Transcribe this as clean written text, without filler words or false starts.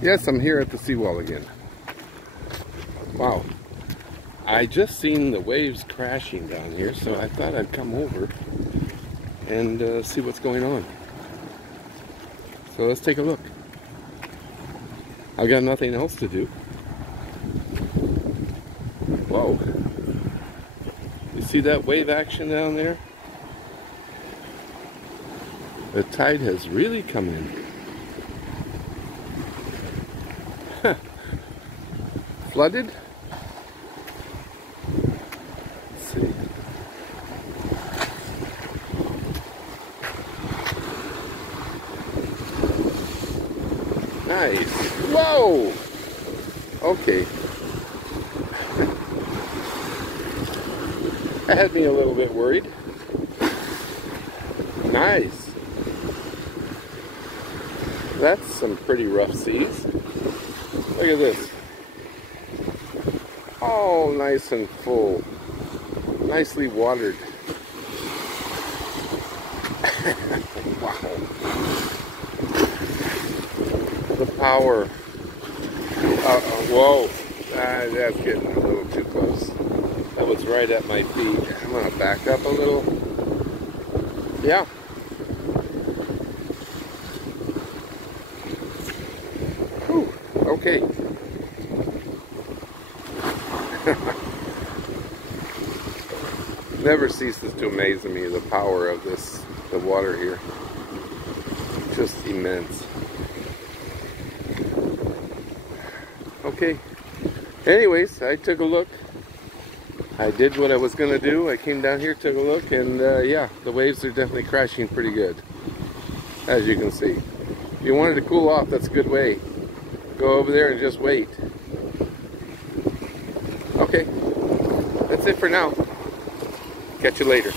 Yes, I'm here at the seawall again. Wow. I just seen the waves crashing down here, so I thought I'd come over and see what's going on. So let's take a look. I've got nothing else to do. Whoa. You see that wave action down there? The tide has really come in. Flooded? Let's see. Nice. Whoa! Okay. That had me a little bit worried. Nice. That's some pretty rough seas. Look at this. Oh, nice and full. Nicely watered. Wow. The power. Whoa. That's getting a little too close. That was right at my feet. I'm going to back up a little. Yeah. Whew. Okay. Never ceases to amaze me the power of the water here. Just immense. Okay. Anyways, I took a look. I did what I was going to do. I came down here, took a look, and yeah, the waves are definitely crashing pretty good, as you can see. If you wanted to cool off, that's a good way. Go over there and just wait. Okay, that's it for now. Catch you later.